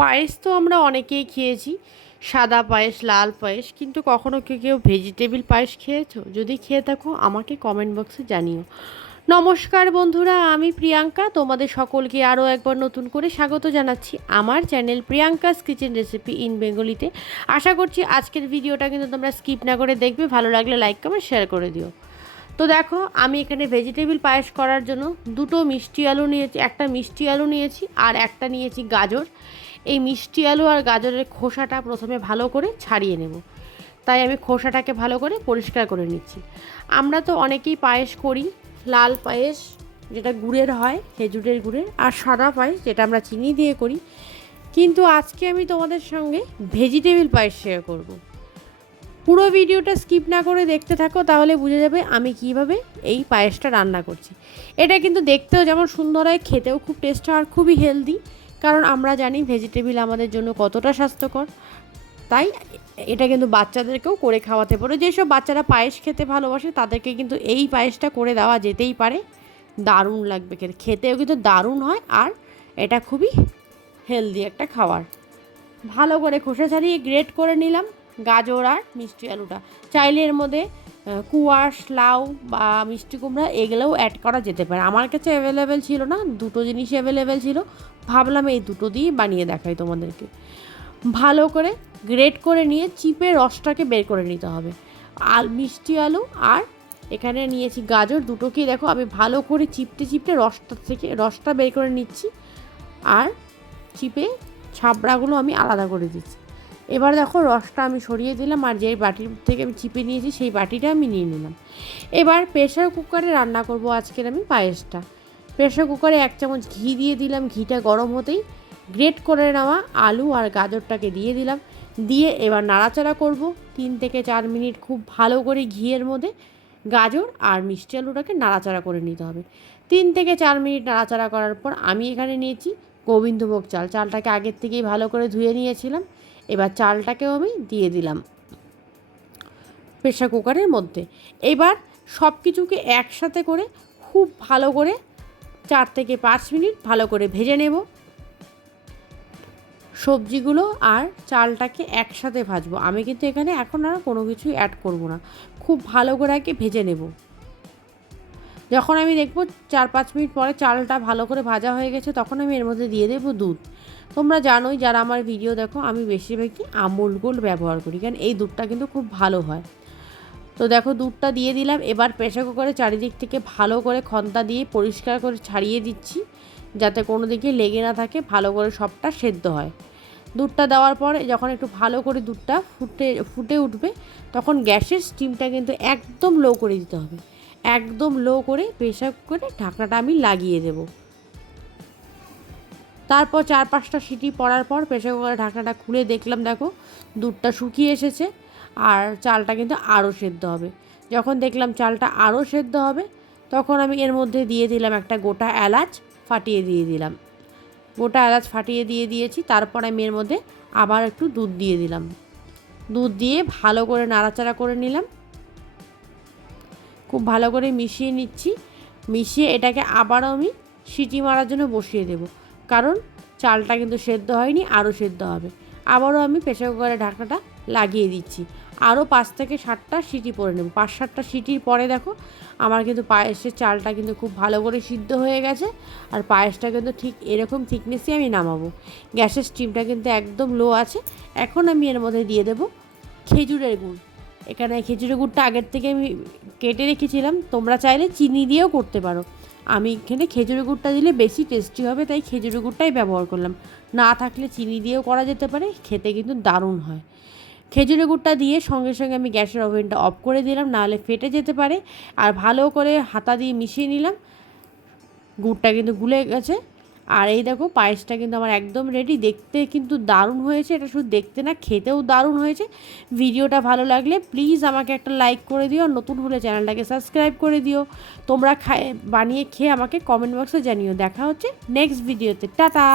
পায়েস তো আমরা অনেকেই খেয়েছি, সাদা পায়েস, লাল পায়েস, কিন্তু কখনো কেউ ভেজিটেবিল পায়েস খেয়েছো? যদি খেয়ে থাকো আমাকে কমেন্ট বক্সে জানিও। নমস্কার বন্ধুরা, আমি প্রিয়াঙ্কা, তোমাদের সকলকে আরও একবার নতুন করে স্বাগত জানাচ্ছি আমার channel Priyanka's kitchen recipe in বেঙ্গলিতে। আশা করছি আজকের ভিডিওটা কিন্তু তোমরা স্কিপ না করে দেখবে, ভালো লাগলে লাইক কমেন্ট শেয়ার করে দিও। তো দেখো, আমি এখানে ভেজিটেবিল পায়েস করার জন্য দুটো মিষ্টি আলু নিয়েছি, একটা মিষ্টি আলু নিয়েছি আর একটা নিয়েছি গাজর। এই মিষ্টি আলু আর গাজরের খোসাটা প্রথমে ভালো করে ছাড়িয়ে নেব, তাই আমি খোসাটাকে ভালো করে পরিষ্কার করে নিচ্ছি। আমরা তো অনেকেই পায়েস করি, লাল পায়েস যেটা গুড়ের হয়, খেজুরের গুড়ের, আর সাদা পায়েস যেটা আমরা চিনি দিয়ে করি, কিন্তু আজকে আমি তোমাদের সঙ্গে ভেজিটেবিল পায়েস শেয়ার করব। পুরো ভিডিওটা স্কিপ না করে দেখতে থাকো, তাহলে বুঝে যাবে আমি কিভাবে এই পায়েসটা রান্না করছি। এটা কিন্তু দেখতেও যেমন সুন্দর হয়, খেতেও খুব টেস্ট হয় আর খুবই হেলদি, কারণ আমরা জানি ভেজিটেবিল আমাদের জন্য কতটা স্বাস্থ্যকর। তাই এটা কিন্তু বাচ্চাদেরকেও করে খাওয়াতে পারো। যেসব বাচ্চারা পায়েস খেতে ভালোবাসে তাদেরকে কিন্তু এই পায়েসটা করে দেওয়া যেতেই পারে। দারুণ লাগবে খেতেও কিন্তু দারুণ হয়, আর এটা খুবই হেলদি একটা খাবার। ভালো করে খোসা ছাড়িয়ে গ্রেট করে নিলাম গাজর আর মিষ্টি আলুটা। চাইলে এর মধ্যে কুয়াশ, লাউ বা মিষ্টি কুমড়া এগুলোও অ্যাড করা যেতে পারে। আমার কাছে অ্যাভেলেবেল ছিল না, দুটো জিনিস অ্যাভেলেবেল ছিল, ভাবলাম এই দুটো দিয়েই বানিয়ে দেখাই তোমাদেরকে। ভালো করে গ্রেট করে নিয়ে চিপে রসটাকে বের করে নিতে হবে। আর মিষ্টি আলু আর এখানে নিয়েছি গাজর, দুটোকেই দেখো আমি ভালো করে চিপটে রসটা বের করে নিচ্ছি, আর চিপে ছাবড়াগুলো আমি আলাদা করে দিচ্ছি। এবার দেখো রসটা আমি সরিয়ে দিলাম, আর যেই বাটির থেকে আমি চিপে নিয়েছি সেই বাটিটা আমি নিয়ে নিলাম। এবার প্রেশার কুকারে রান্না করব আজকের আমি পায়েসটা। প্রেশার কুকারে 1 চামচ ঘি দিয়ে দিলাম। ঘিটা গরম হতেই গ্রেট করে নেওয়া আলু আর গাজরটাকে দিয়ে দিলাম। দিয়ে এবার নাড়াচাড়া করব 3 থেকে 4 মিনিট। খুব ভালো করে ঘিয়ের মধ্যে গাজর আর মিষ্টি আলুটাকে নাড়াচাড়া করে নিতে হবে। 3 থেকে 4 মিনিট নাড়াচাড়া করার পর আমি এখানে নিয়েছি গোবিন্দভোগ চাল। চালটাকে আগের থেকেই ভালো করে ধুয়ে নিয়েছিলাম। এবার চালটাকেও আমি দিয়ে দিলাম প্রেশার কুকারের মধ্যে। এবার সব কিছুকে একসাথে করে খুব ভালো করে 4 থেকে 5 মিনিট ভালো করে ভেজে নেব। সবজিগুলো আর চালটাকে একসাথে ভাজবো। আমি কিন্তু এখানে এখন আর কোনো কিছুই অ্যাড করব না, খুব ভালো করে আগে ভেজে নেব। যখন আমি দেখব 4-5 মিনিট পরে চালটা ভালো করে ভাজা হয়ে গেছে, তখন আমি এর মধ্যে দিয়ে দেবো দুধ। তোমরা জানোই, যারা আমার ভিডিও দেখো, আমি বেশিরভাগই আমুল গোল্ড ব্যবহার করি, কারণ এই দুধটা কিন্তু খুব ভালো হয়। তো দেখো দুধটা দিয়ে দিলাম। এবার প্রেসার কুকারে চারিদিক থেকে ভালো করে খন্তা দিয়ে পরিষ্কার করে ছাড়িয়ে দিচ্ছি, যাতে কোনো দিকে লেগে না থাকে, ভালো করে সবটা সেদ্ধ হয়। দুধটা দেওয়ার পরে যখন একটু ভালো করে দুধটা ফুটে উঠবে, তখন গ্যাসের স্টিমটা কিন্তু একদম লো করে দিতে হবে। একদম লো করে প্রেসার কুকারে ঢাকনাটা আমি লাগিয়ে দেব। তারপর 4-5টা সিটি পড়ার পর প্রেসার কুকারের ঢাকনাটা খুলে দেখলাম, দেখো দুধটা শুকিয়ে এসেছে, আর চালটা কিন্তু আরও সেদ্ধ হবে। যখন দেখলাম চালটা আরও সেদ্ধ হবে, তখন আমি এর মধ্যে দিয়ে দিলাম একটা গোটা এলাচ ফাটিয়ে দিয়ে দিলাম। গোটা এলাচ ফাটিয়ে দিয়ে দিয়েছি। তারপর আমি এর মধ্যে আবার একটু দুধ দিয়ে দিলাম। দুধ দিয়ে ভালো করে নাড়াচাড়া করে নিলাম। খুব ভালো করে মিশিয়ে নিচ্ছি। মিশিয়ে এটাকে আবারও আমি সিটি মারার জন্য বসিয়ে দেব, কারণ চালটা কিন্তু সেদ্ধ হয়নি, আরও সেদ্ধ হবে। আবারও আমি প্রেসার কুকারের ঢাকনাটা লাগিয়ে দিচ্ছি। আরও 5 থেকে 7টা সিটি পরে নেব। 5-7টা সিটির পরে দেখো আমার কিন্তু পায়েসের চালটা কিন্তু খুব ভালো করে সিদ্ধ হয়ে গেছে, আর পায়েসটা কিন্তু ঠিক এরকম থিকনেসই আমি নামাবো। গ্যাসের স্টিমটা কিন্তু একদম লো আছে। এখন আমি এর মধ্যে দিয়ে দেব খেজুরের গুড়। এখানে খেজুরের গুড়টা আগের থেকে আমি কেটে রেখেছিলাম, তোমরা চাইলে চিনি দিয়েও করতে পারো। আমি এখানে খেজুরের গুড়টা দিলে বেশি টেস্টি হবে, তাই খেজুরের গুড়টাই ব্যবহার করলাম। না থাকলে চিনি দিয়েও করা যেতে পারে, খেতে কিন্তু দারুণ হয়। খেজুরের গুড়টা দিয়ে সঙ্গে সঙ্গে আমি গ্যাসের ওভেনটা অফ করে দিলাম, নাহলে ফেটে যেতে পারে। আর ভালো করে হাতা দিয়ে মিশিয়ে নিলাম। গুড়টা কিন্তু গুলে গেছে। আর এই দেখো পায়েসটা কিন্তু আমার একদম রেডি। দেখতে কিন্তু দারুণ হয়েছে, এটা শুধু দেখতে না, খেতেও দারুণ হয়েছে। ভিডিওটা ভালো লাগলে প্লিজ আমাকে একটা লাইক করে দিও, আর নতুন হলে চ্যানেলটাকে সাবস্ক্রাইব করে দিও। তোমরা বানিয়ে খেয়ে আমাকে কমেন্ট বক্সে জানিও। দেখা হচ্ছে নেক্সট ভিডিওতে। টাটা।